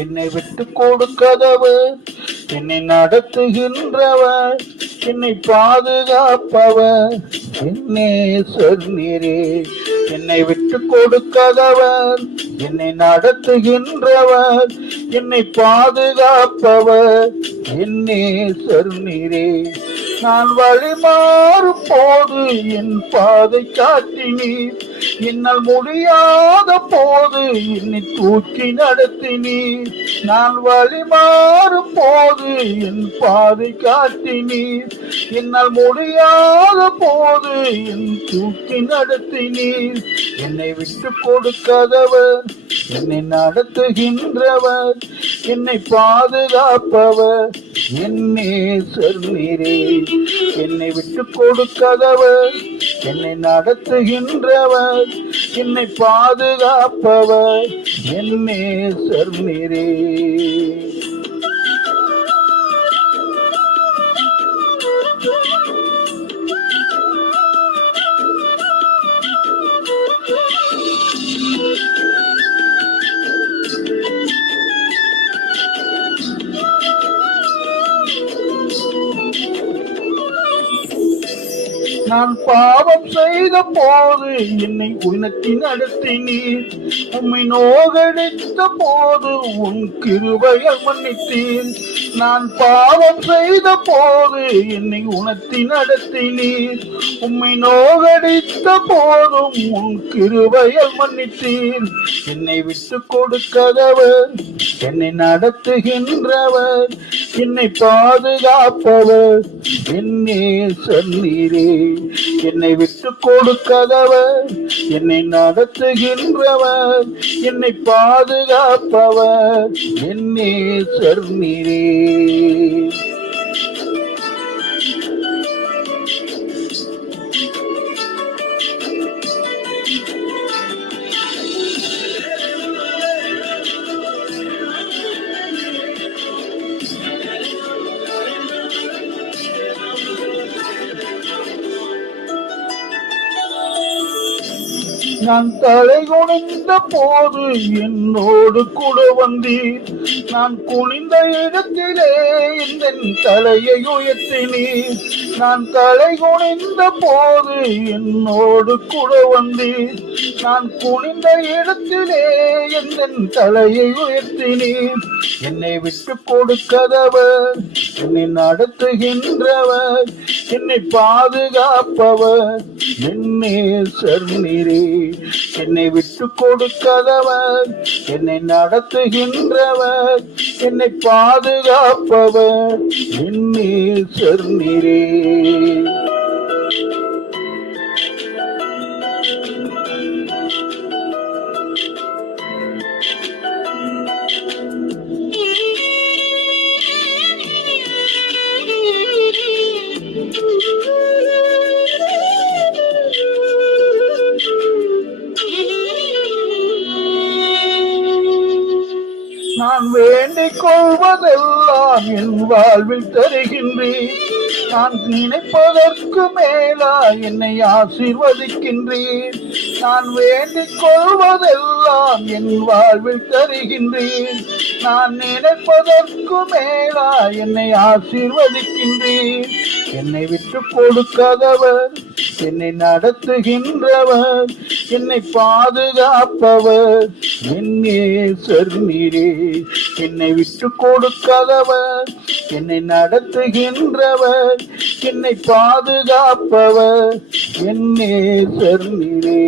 என்னை விட்டு கொடுக்கதவர், என்னை நடத்துகின்றவர், என்னை பாதுகாப்பவர் என்னே சொன்னீரே. என்னை விட்டு கொடுக்கதவர், என்னை நடத்துகின்றவர், என்னை பாதுகாப்பவர் என்னே சொன்னீரே. நான் வழி மாறும் போது என் பாதை காட்டினீர், என்னால் முடியாத போது என்னை தூக்கி நடத்தினீர். நான் வழி மாறும் போது என் பாதை காட்டினீர், என்னால் முடியாத போது என் தூக்கி நடத்தினீர். என்னை விட்டு கொடுக்காதவர், என்னை நடத்துகின்றவர், என்னை பாதுகாப்பவர் என்னே சொன்னீரே. என்னை விட்டு கொடுக்காதவர், என்னை நடத்துகின்றவர், என்னை பாதுகாப்பவர் என்னே சொன்னீரே. நான் பாவம் செய்த போது என்னை உனக்கு நடத்தினீர், உம்மை நோகடித்த போது உன் கிருபையால் மன்னித்தீர். நான் பாவம் செய்த போது என்னை உணர்த்தி நடத்தினீர், உம்மை நோகடித்த போதும் உன் கிருபையால் மன்னித்தீர். என்னை விட்டு கொடுக்கதவர், என்னை நடத்துகின்றவர், என்னை பாதுகாப்பவர் என்னே சொன்னீரே. என்னை விட்டு கொடுக்கதவர், என்னை நடத்துகின்றவர், என்னை பாதுகாப்பவர் என்னே சொன்னீரே. நான் தலை குனிந்த போது என்னோடு கூட வந்தீர், நான் குனிந்த இடத்திலே என் தலையை உயர்த்தினீர். நான் தலை குனிந்த போது என்னோடு கூட வந்தீர், நான் குனிந்த இடத்திலே என் தலையை உயர்த்தினீர். என்னை விட்டு கொடுக்கதவர், என்னை நடத்துகின்றவர், என்னை பாதுகாப்பவர் என்னே சொன்னீரே. என்னை விட்டு கொடுக்கதவர், என்னை நடத்துகின்றவர், என்னை பாதுகாப்பவர் என்னே சொன்னீரே. நான் வேண்டிக் கொள்வதெல்லாம் என் வாழ்வில் தருகின்றேன், நான் நினைப்பதற்கு மேலா என்னை ஆசீர்வதிக்கின்றேன். நான் வேண்டிக் கொள்வதெல்லாம் என் வாழ்வில் தருகின்றேன், நான் நினைப்பதற்கு மேலா என்னை ஆசீர்வதிக்கின்றேன். என்னை விட்டு கொடுக்காதவர், என்னை நடத்துகின்றவர், என்னை பாதுகாப்பவர் என்னே சொன்னீரே. என்னை விட்டு கொடுக்காதவர், என்னை நடத்துகின்றவர், என்னை பாதுகாப்பவர் என்னே சொன்னீரே.